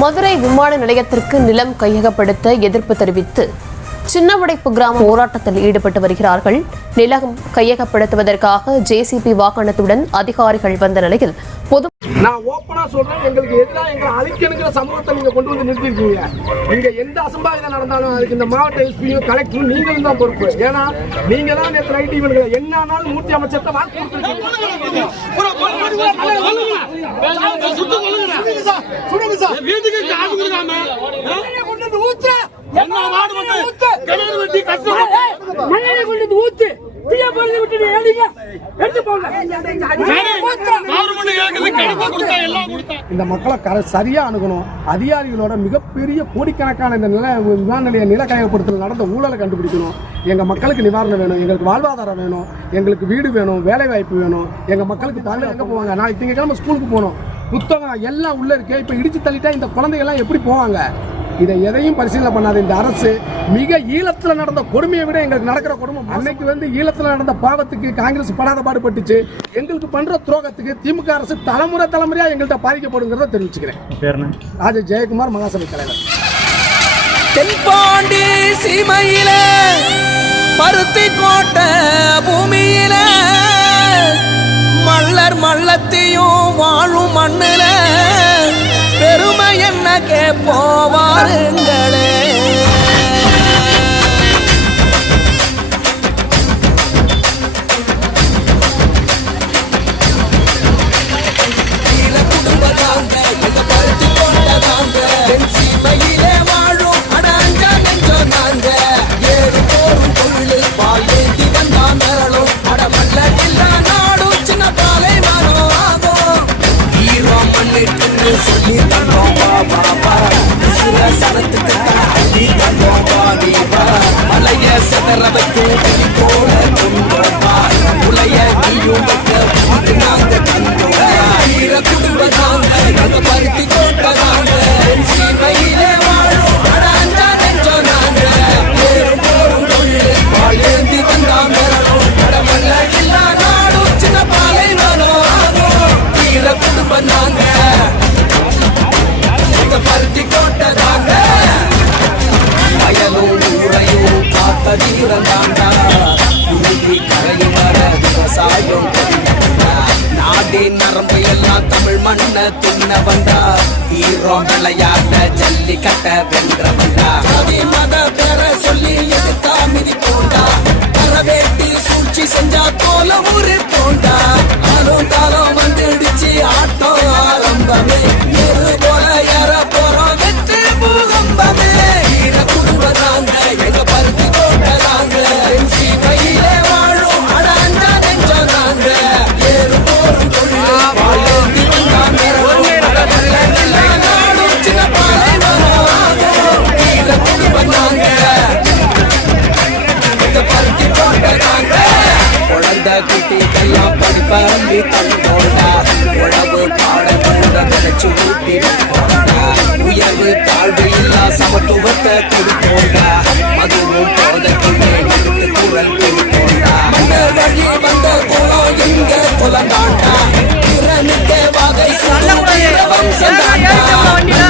மதுரை விமான நிலையத்திற்கு நிலம் கையகப்படுத்த எதிர்ப்பு தெரிவித்து சின்னவுடைப்பு கிராம போராட்டத்தில் ஈடுபட்டு வருகிறார்கள். நிலம் கையகப்படுத்துவதற்காக ஜேசிபி வாகனத்துடன் அதிகாரிகள் வந்த நிலையில் பொது நான் ஓப்பனா சொல்றேன், எங்களுக்கு எதிராக எங்களை அழிக்கணுங்கிற சமூகத்தை நீங்க கொண்டு வந்து நிறுத்திருக்கீங்க. இங்க எந்த அசம்பாவிதம் நடந்தாலும் அதுக்கு இந்த மாவட்ட எஸ்பியும் கலெக்டரும் நீங்களும் தான் பொறுப்பு. ஏன்னா நீங்க தான் நேற்று ஐடி இவங்களை என்னன்னாலும் மூர்த்தி அமைச்சர்கிட்ட வாக்கு கொடுத்துருக்கீங்க. இந்த மக்களை சரியா அணுகணும். அதிகாரிகளோட மிகப்பெரிய கோடிக்கணக்கான இந்த விமான நிலைய நில கையகப்படுத்தல் நடந்த ஊழலை கண்டுபிடிக்கணும். எங்க மக்களுக்கு நிவாரணம் வேணும், எங்களுக்கு வாழ்வாதாரம் வேணும், எங்களுக்கு வீடு வேணும், வேலை வாய்ப்பு வேணும். எங்க மக்களுக்கு பால் எங்க போவாங்க? நாளைக்கு திங்கக்கிழமை ஸ்கூலுக்கு போகணும், புத்தகம் எல்லாம் உள்ள இருக்கு. இப்ப இடிச்சு தள்ளிட்டா இந்த குழந்தைகள் எல்லாம் எப்படி போவாங்க? இதை எதையும் பரிசீலனை பண்ணாத இந்த அரசு மிக ஈழத்துல நடந்த கொடுமையை விட எங்களுக்கு நடக்கிற கொடுமை. அன்னைக்கு ஈழத்துல நடந்த பாவத்துக்கு காங்கிரஸ் படாத பாடுபட்டுச்சு. எங்களுக்கு பண்ற துரோகத்துக்கு திமுக அரசு தலைமுறையா எங்கள்கிட்ட பாதிக்கப்படுங்கிறத தெரிவிச்சுக்கிறேன். ராஜ ஜெயக்குமார், மகாசபை தலைவர். தென்பாண்டி சீமையில பருத்தி கோட்டை பூமியில மல்லர் மல்லத்தையும் வாழும் மண்ணுல பெருமை என்ன கேட்போவாருங்களே. நரம்பு எல்லாம் தமிழ் மண்ண தின்ன வந்தா, தீரோம் விளையாட்ட ஜல்லிக்கட்ட வென்ற வந்தா, மத பேர சொல்லி எதுக்கா மிதி போண்டா, வரவேட்டி சூழ்ச்சி செஞ்சா போல ஊரு போண்டா, ஆளும் காலம் வந்துடுச்சு ஆட்டம் ஆரம்பமே, எரு போல ஏற போறோம் வெற்றி பூகம்பமே. ஈர குடும்பம் தாங்க எங்க பருத்தி கோட்டை தாங்க, சீமையிலே வாழும் அட அஞ்சா நெஞ்சம் தாங்க, ஏறு போரும் தொழில் குட்டிகள்லாம் படிப்பி தந்தோண்டா, உழவு பாடங்களோட நினைச்சு ஊட்டி போண்டா, உயர்வு தாழ்வு இல்லா சமத்துவத்தை கொடுத்தோண்டா, மதுவும் போதைக்குள்ளே எடுத்து குரல் கொடுத்தோண்டா, அந்த வழி வந்த குளம் எங்க குலந்தாண்டா, திறனுக்கு வகை வம்சந்தாண்டா.